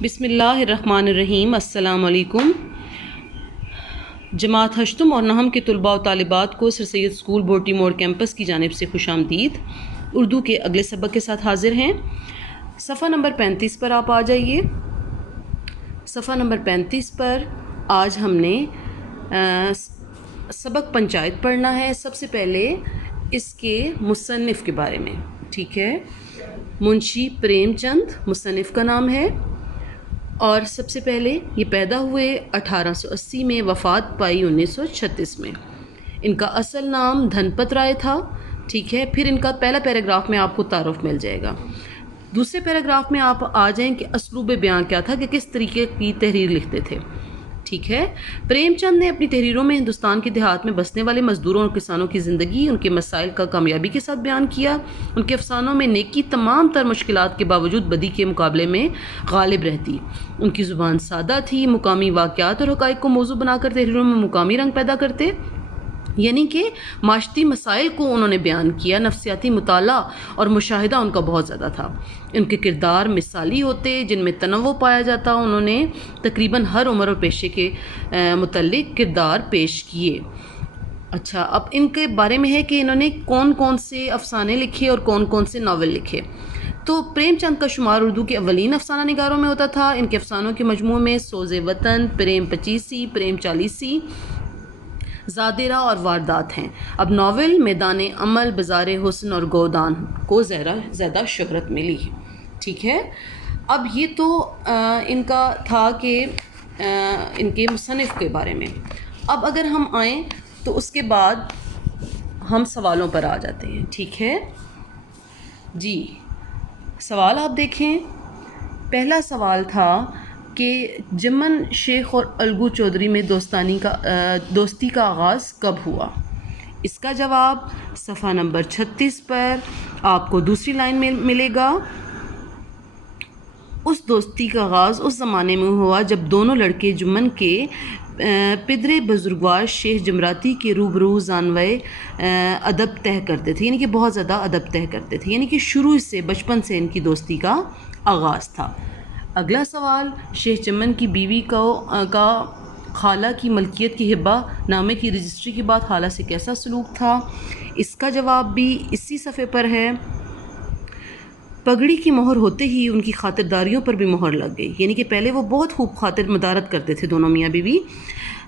بسم اللہ الرحمن الرحیم۔ السلام علیکم۔ جماعت ہشتم اور نہم کے طلباء و طالبات کو سر سید اسکول بورٹی موڑ کیمپس کی جانب سے خوش آمدید۔ اردو کے اگلے سبق کے ساتھ حاضر ہیں۔ صفحہ نمبر 35 پر آپ آ جائیے۔ صفحہ نمبر 35 پر آج ہم نے سبق پنچایت پڑھنا ہے۔ سب سے پہلے اس کے مصنف کے بارے میں، ٹھیک ہے۔ منشی پریم چند مصنف کا نام ہے، اور سب سے پہلے یہ پیدا ہوئے 1880 میں، وفات پائی 1936 میں۔ ان کا اصل نام دھن پت رائے تھا، ٹھیک ہے۔ پھر ان کا پہلا پیراگراف میں آپ کو تعارف مل جائے گا۔ دوسرے پیراگراف میں آپ آ جائیں کہ اسلوب بیان کیا تھا، کہ کس طریقے کی تحریر لکھتے تھے، ٹھیک ہے۔ پریم چند نے اپنی تحریروں میں ہندوستان کے دیہات میں بسنے والے مزدوروں اور کسانوں کی زندگی، ان کے مسائل کا کامیابی کے ساتھ بیان کیا۔ ان کے افسانوں میں نیکی تمام تر مشکلات کے باوجود بدی کے مقابلے میں غالب رہتی۔ ان کی زبان سادہ تھی، مقامی واقعات اور حقائق کو موضوع بنا کر تحریروں میں مقامی رنگ پیدا کرتے، یعنی کہ معاشرتی مسائل کو انہوں نے بیان کیا۔ نفسیاتی مطالعہ اور مشاہدہ ان کا بہت زیادہ تھا۔ ان کے کردار مثالی ہوتے، جن میں تنوع پایا جاتا۔ انہوں نے تقریباً ہر عمر اور پیشے کے متعلق کردار پیش کیے۔ اچھا، اب ان کے بارے میں ہے کہ انہوں نے کون کون سے افسانے لکھے اور کون کون سے ناول لکھے۔ تو پریم چند کا شمار اردو کے اولین افسانہ نگاروں میں ہوتا تھا۔ ان کے افسانوں کے مجموعے میں سوز وطن، پریم پچیسی، پریم چالیسی، زادرہ اور واردات ہیں۔ اب ناول میدان عمل، بازار حسن اور گودان کو زیادہ شہرت ملی، ٹھیک ہے۔ اب یہ تو ان کا تھا کہ ان کے مصنف کے بارے میں۔ اب اگر ہم آئیں تو اس کے بعد ہم سوالوں پر آ جاتے ہیں، ٹھیک ہے جی۔ سوال آپ دیکھیں، پہلا سوال تھا کہ جمن شیخ اور الگو چودھری میں دوستی کا آغاز کب ہوا؟ اس کا جواب صفحہ نمبر 36 پر آپ کو دوسری لائن میں ملے گا۔ اس دوستی کا آغاز اس زمانے میں ہوا جب دونوں لڑکے جمن کے پدرے بزرگوار شیخ جمراتی کے روبرو زانوے ادب طے کرتے تھے، یعنی کہ بہت زیادہ ادب طے کرتے تھے، یعنی کہ شروع سے بچپن سے ان کی دوستی کا آغاز تھا۔ اگلا سوال، شیخ چمن کی بیوی کا خالہ کی ملکیت کی ہبہ نامے کی رجسٹری کے بعد خالہ سے کیسا سلوک تھا؟ اس کا جواب بھی اسی صفحے پر ہے۔ پگڑی کی مہر ہوتے ہی ان کی خاطرداریوں پر بھی مہر لگ گئی، یعنی کہ پہلے وہ بہت خوب خاطر مدارت کرتے تھے دونوں میاں بیوی۔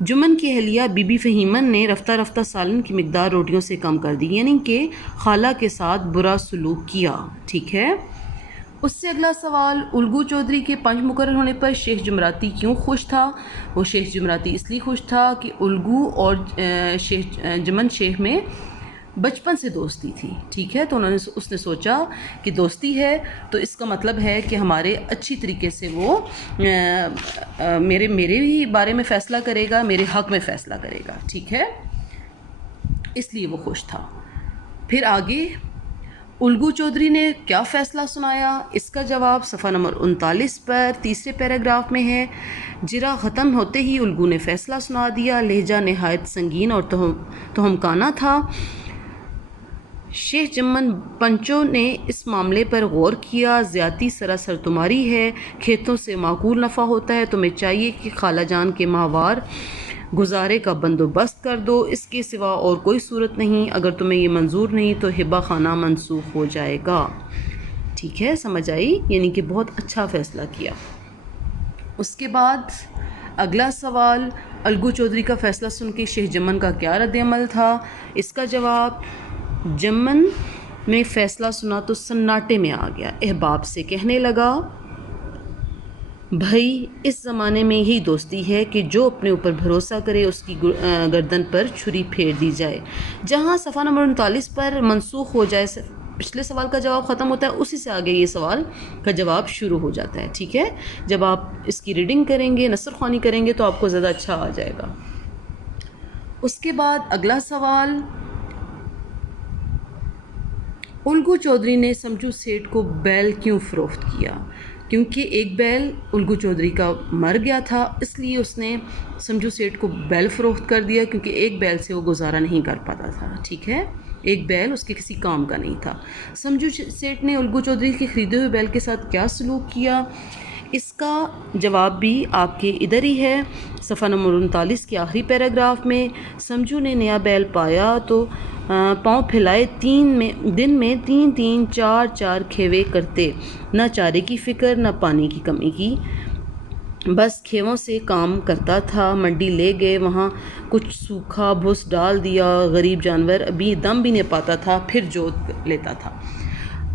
جمن کی اہلیہ بی بی فہیمن نے رفتہ رفتہ سالن کی مقدار روٹیوں سے کم کر دی، یعنی کہ خالہ کے ساتھ برا سلوک کیا، ٹھیک ہے۔ اس سے اگلا سوال، الگو چودھری کے پنج مقرر ہونے پر شیخ جمراتی کیوں خوش تھا؟ وہ شیخ جمراتی اس لیے خوش تھا کہ الگو اور جمن شیخ میں بچپن سے دوستی تھی، ٹھیک ہے۔ تو اس نے سوچا کہ دوستی ہے تو اس کا مطلب ہے کہ ہمارے اچھی طریقے سے وہ میرے ہی بارے میں فیصلہ کرے گا، میرے حق میں فیصلہ کرے گا، ٹھیک ہے، اس لیے وہ خوش تھا۔ پھر آگے الگو چودھری نے کیا فیصلہ سنایا؟ اس کا جواب صفحہ نمبر 39 پر تیسرے پیراگراف میں ہے۔ جرا ختم ہوتے ہی الگو نے فیصلہ سنا دیا۔ لہجہ نہایت سنگین اور تہمکانہ تھا۔ شیخ جمن پنچوں نے اس معاملے پر غور کیا۔ زیادتی سراسر تمہاری ہے، کھیتوں سے معقول نفع ہوتا ہے، تمہیں چاہیے کہ خالہ جان کے ماہوار گزارے کا بندوبست کر دو، اس کے سوا اور کوئی صورت نہیں۔ اگر تمہیں یہ منظور نہیں تو ہبہ خانہ منسوخ ہو جائے گا، ٹھیک ہے، سمجھ آئی؟ یعنی کہ بہت اچھا فیصلہ کیا۔ اس کے بعد اگلا سوال، الگو چودھری کا فیصلہ سن کے شیخ جمن کا کیا رد عمل تھا؟ اس کا جواب، جمن نے فیصلہ سنا تو سناٹے میں آ گیا، احباب سے کہنے لگا، بھائی اس زمانے میں یہی دوستی ہے کہ جو اپنے اوپر بھروسہ کرے اس کی گردن پر چھری پھیر دی جائے۔ جہاں صفحہ نمبر 39 پر منسوخ ہو جائے پچھلے سوال کا جواب ختم ہوتا ہے، اسی سے آگے یہ سوال کا جواب شروع ہو جاتا ہے، ٹھیک ہے۔ جب آپ اس کی ریڈنگ کریں گے، نثر خوانی کریں گے تو آپ کو زیادہ اچھا آ جائے گا۔ اس کے بعد اگلا سوال، الگو چودھری نے سمجھو سیٹھ کو بیل کیوں فروخت کیا؟ کیونکہ ایک بیل الگو چودھری کا مر گیا تھا، اس لیے اس نے سمجھو سیٹھ کو بیل فروخت کر دیا، کیونکہ ایک بیل سے وہ گزارا نہیں کر پاتا تھا، ٹھیک ہے۔ ایک بیل اس کے کسی کام کا نہیں تھا۔ سمجھو سیٹھ نے الگو چودھری کے خریدے ہوئے بیل کے ساتھ کیا سلوک کیا؟ اس کا جواب بھی آپ کے ادھر ہی ہے، صفحہ نمبر 39 کے آخری پیراگراف میں۔ سمجھو نے نیا بیل پایا تو پاؤں پھیلائے دن میں تین تین چار چار کھیوے کرتے، نہ چارے کی فکر نہ پانی کی کمی کی، بس کھیووں سے کام کرتا تھا۔ منڈی لے گئے، وہاں کچھ سوکھا بھس ڈال دیا، غریب جانور ابھی دم بھی نہیں پاتا تھا، پھر جوت لیتا تھا۔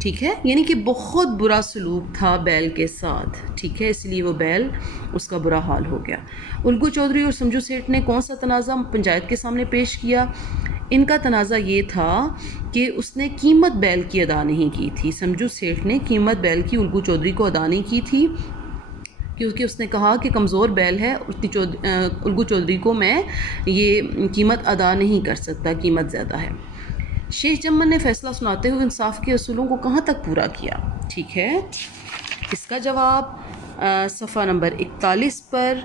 ٹھیک ہے، یعنی کہ بہت برا سلوک تھا بیل کے ساتھ، ٹھیک ہے، اس لیے وہ بیل اس کا برا حال ہو گیا۔ الگو چودھری اور سمجھو سیٹھ نے کون سا تنازع پنچایت کے سامنے پیش کیا؟ ان کا تنازع یہ تھا کہ اس نے قیمت بیل کی ادا نہیں کی تھی۔ سمجھو سیٹھ نے قیمت بیل کی الگو چودھری کو ادا نہیں کی تھی، کیونکہ اس نے کہا کہ کمزور بیل ہے، الگو چودھری کو میں یہ قیمت ادا نہیں کر سکتا، قیمت زیادہ ہے۔ شیخ جمن نے فیصلہ سناتے ہوئے انصاف کے اصولوں کو کہاں تک پورا کیا؟ ٹھیک ہے، اس کا جواب صفحہ نمبر 41 پر۔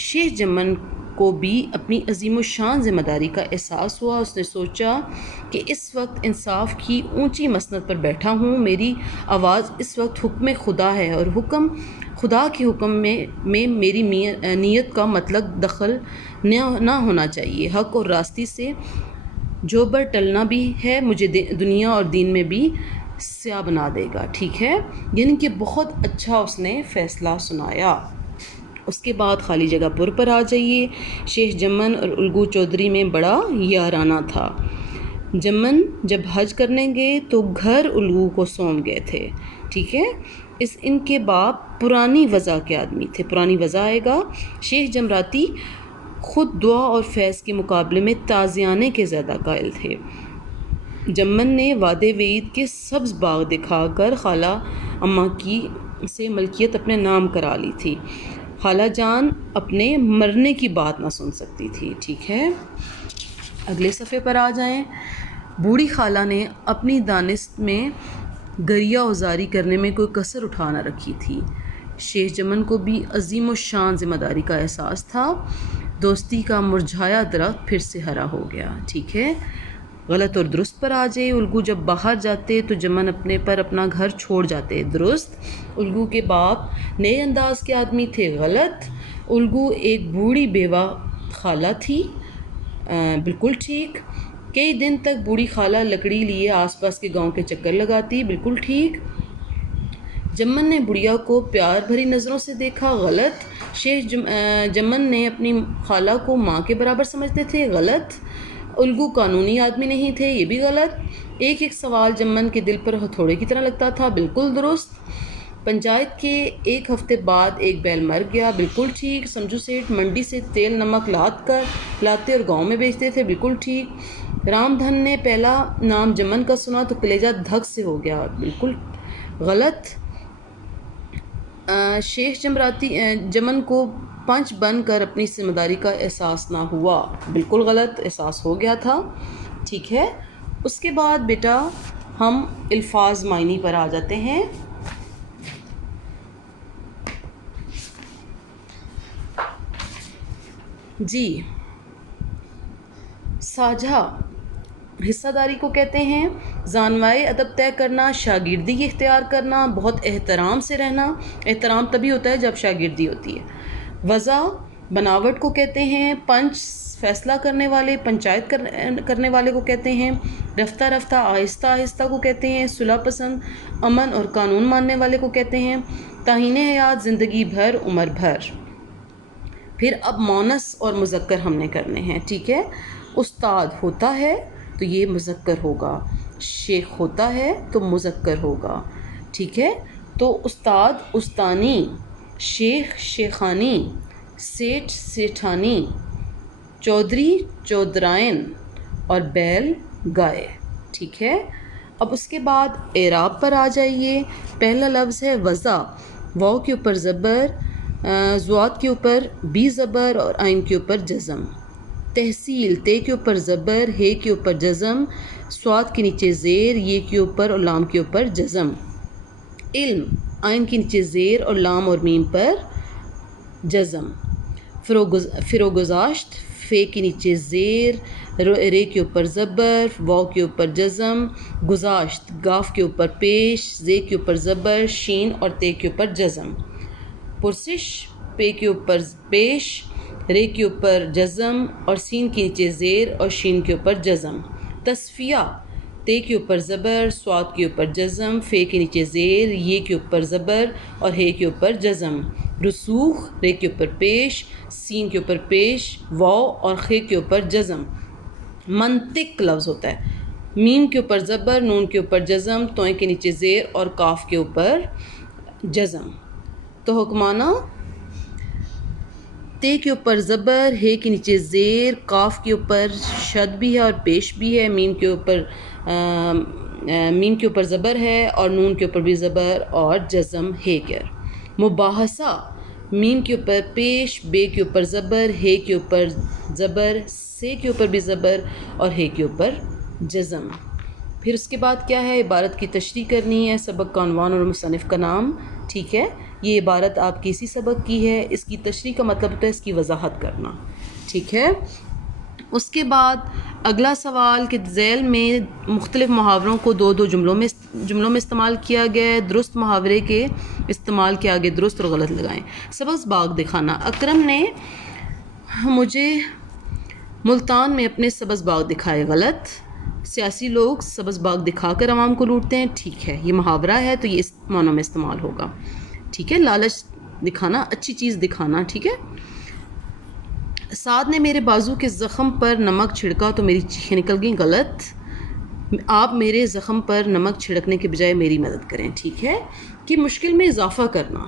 شیخ جمن کو بھی اپنی عظیم الشان ذمہ داری کا احساس ہوا۔ اس نے سوچا کہ اس وقت انصاف کی اونچی مسند پر بیٹھا ہوں، میری آواز اس وقت حکم خدا ہے، اور خدا کے حکم میں میری نیت کا مطلق دخل نہ ہونا چاہیے۔ حق اور راستی سے جو بر ٹلنا بھی ہے، مجھے دنیا اور دین میں بھی سیاہ بنا دے گا۔ ٹھیک ہے، یعنی کہ بہت اچھا اس نے فیصلہ سنایا۔ اس کے بعد خالی جگہ پر آ جائیے۔ شیخ جمن اور الگو چودھری میں بڑا یارانہ تھا۔ جمن جب حج کرنے گئے تو گھر الگو کو سونپ گئے تھے، ٹھیک ہے۔ ان کے باپ پرانی وضع کے آدمی تھے، پرانی وضع آئے گا۔ شیخ جمراتی خود دعا اور فیض کے مقابلے میں تازیانے کے زیادہ قائل تھے۔ جمن نے وعدے وعید کے سبز باغ دکھا کر خالہ اماں کی سے ملکیت اپنے نام کرا لی تھی۔ خالہ جان اپنے مرنے کی بات نہ سن سکتی تھی، ٹھیک ہے۔ اگلے صفحے پر آ جائیں۔ بوڑھی خالہ نے اپنی دانست میں گریہ اوزاری کرنے میں کوئی کسر اٹھا نہ رکھی تھی۔ شیخ جمن کو بھی عظیم الشان ذمہ داری کا احساس تھا۔ دوستی کا مرجھایا درخت پھر سے ہرا ہو گیا، ٹھیک ہے۔ غلط اور درست پر آ جائے۔ الگو جب باہر جاتے تو جمن اپنا گھر چھوڑ جاتے، درست۔ الگو کے باپ نئے انداز کے آدمی تھے، غلط۔ الگو ایک بوڑھی بیوہ خالہ تھی، بالکل ٹھیک۔ کئی دن تک بوڑھی خالہ لکڑی لیے آس پاس کے گاؤں کے چکر لگاتی، بالکل ٹھیک۔ جمن نے بڑھیا کو پیار بھری نظروں سے دیکھا، غلط۔ شیخ جمن نے اپنی خالہ کو ماں کے برابر سمجھتے تھے، غلط۔ الگو قانونی آدمی نہیں تھے، یہ بھی غلط۔ ایک ایک سوال جمن کے دل پر ہتھوڑے کی طرح لگتا تھا، بالکل درست۔ پنچایت کے ایک ہفتے بعد ایک بیل مر گیا، بالکل ٹھیک۔ سمجھو سیٹھ منڈی سے تیل نمک لاتے اور گاؤں میں بیچتے تھے، بالکل ٹھیک۔ رام دھن نے پہلا نام جمن کا سنا تو کلیجہ دھک سے ہو گیا، بالکل غلط۔ شیخ جمن کو پنچ بن کر اپنی ذمہ داری کا احساس نہ ہوا، بالکل غلط، احساس ہو گیا تھا، ٹھیک ہے۔ اس کے بعد بیٹا ہم الفاظ معنی پر آ جاتے ہیں۔ جی، ساجھا حصہ داری کو کہتے ہیں، زانوائے ادب طے کرنا، شاگردی اختیار کرنا، بہت احترام سے رہنا۔ احترام تبھی ہوتا ہے جب شاگردی ہوتی ہے۔ وضع بناوٹ کو کہتے ہیں۔ پنچ فیصلہ کرنے والے، پنچایت کرنے والے کو کہتے ہیں۔ رفتہ رفتہ، آہستہ آہستہ کو کہتے ہیں۔ صلح پسند، امن اور قانون ماننے والے کو کہتے ہیں۔ تعین حیات، زندگی بھر، عمر بھر۔ پھر اب مونس اور مذکر ہم نے کرنے ہیں، ٹھیک ہے۔ استاد ہوتا ہے تو یہ مذکر ہوگا، شیخ ہوتا ہے تو مذکر ہوگا، ٹھیک ہے۔ تو استاد استانی، شیخ شیخانی، سیٹھ سیٹھانی، چودھری چودھرائن اور بیل گائے، ٹھیک ہے۔ اب اس کے بعد اعراب پر آ جائیے۔ پہلا لفظ ہے وضع، واو کے اوپر زبر، ضاد کے اوپر بی زبر اور عین کے اوپر جزم۔ تحصیل، تے کے اوپر زبر، ہے کے اوپر جزم، صاد کے نیچے زیر، یہ کے اوپر اور لام کے اوپر جزم۔ علم، عین کے نیچے زیر اور لام اور میم پر جزم۔ فروگزاشت، فے کے نیچے زیر، رے کے اوپر زبر، واو کے اوپر جزم۔ گزاشت، گاف کے اوپر پیش، زے کے اوپر زبر، شین اور تے کے اوپر جزم۔ پرسش، پے کے اوپر پیش، رے کے اوپر جزم اور سین کے نیچے زیر اور شین کے اوپر جزم۔ تصفیہ، تے کے اوپر زبر، صاد کے اوپر جزم، فے کے نیچے زیر، یہ کے اوپر زبر اور ہے کے اوپر جزم۔ رسوخ، رے کے اوپر پیش، سین کے اوپر پیش، واو اور خے کے اوپر جزم۔ منطق لفظ ہوتا ہے، میم کے اوپر زبر، نون کے اوپر جزم، توئیں کے نیچے زیر اور کاف کے اوپر جزم۔ تو حکمانہ، تے کے اوپر زبر، ہے کے نیچے زیر، کاف کے اوپر شد بھی ہے اور پیش بھی ہے، میم کے اوپر زبر ہے اور نون کے اوپر بھی زبر اور جزم ہے گر۔ مباحثہ، میم کے اوپر پیش، بے کے اوپر زبر، ہے کے اوپر زبر، سے کے اوپر بھی زبر اور ہے کے اوپر جزم۔ پھر اس کے بعد کیا ہے، عبارت کی تشریح کرنی ہے، سبق کا عنوان اور مصنف کا نام، ٹھیک ہے۔ یہ عبارت آپ کی اسی سبق کی ہے، اس کی تشریح کا مطلب ہوتا ہے اس کی وضاحت کرنا، ٹھیک ہے۔ اس کے بعد اگلا سوال کہ ذیل میں مختلف محاوروں کو دو دو جملوں میں استعمال کیا گیا ہے، درست محاورے کے استعمال کے آگے درست اور غلط لگائیں۔ سبز باغ دکھانا، اکرم نے مجھے ملتان میں اپنے سبز باغ دکھائے، غلط۔ سیاسی لوگ سبز باغ دکھا کر عوام کو لوٹتے ہیں، ٹھیک ہے، یہ محاورہ ہے تو یہ اس معنوں میں استعمال ہوگا، ٹھیک ہے۔ لالچ دکھانا، اچھی چیز دکھانا، ٹھیک ہے۔ سعد نے میرے بازو کے زخم پر نمک چھڑکا تو میری چیخیں نکل گئیں، غلط۔ آپ میرے زخم پر نمک چھڑکنے کے بجائے میری مدد کریں، ٹھیک ہے۔ کہ مشکل میں اضافہ کرنا،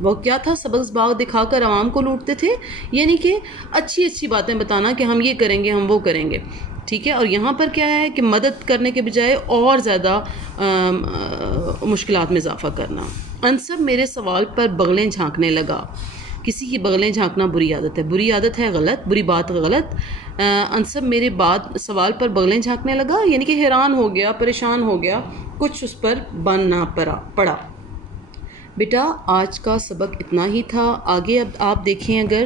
وہ کیا تھا، سبز باغ دکھا کر عوام کو لوٹتے تھے، یعنی کہ اچھی اچھی باتیں بتانا کہ ہم یہ کریں گے، ہم وہ کریں گے، ٹھیک ہے۔ اور یہاں پر کیا ہے کہ مدد کرنے کے بجائے اور زیادہ مشکلات میں اضافہ کرنا۔ انصب میرے سوال پر بغلیں جھانکنے لگا، کسی کی بغلیں جھانکنا بری عادت ہے، غلط، بری بات غلط۔ انصب میرے سوال پر بغلیں جھانکنے لگا، یعنی کہ حیران ہو گیا، پریشان ہو گیا، کچھ اس پر بن نہ پڑا۔ بیٹا آج کا سبق اتنا ہی تھا، آگے اب آپ دیکھیں اگر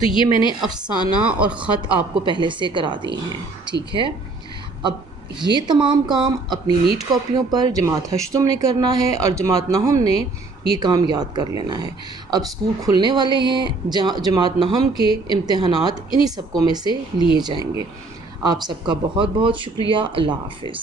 تو یہ میں نے افسانہ اور خط آپ کو پہلے سے کرا دیے ہیں، ٹھیک ہے۔ اب یہ تمام کام اپنی نیٹ کاپیوں پر جماعت ہشتم نے کرنا ہے اور جماعت نہم نے یہ کام یاد کر لینا ہے۔ اب اسکول کھلنے والے ہیں، جماعت نہم کے امتحانات انہی سبقوں میں سے لیے جائیں گے۔ آپ سب کا بہت بہت شکریہ، اللہ حافظ۔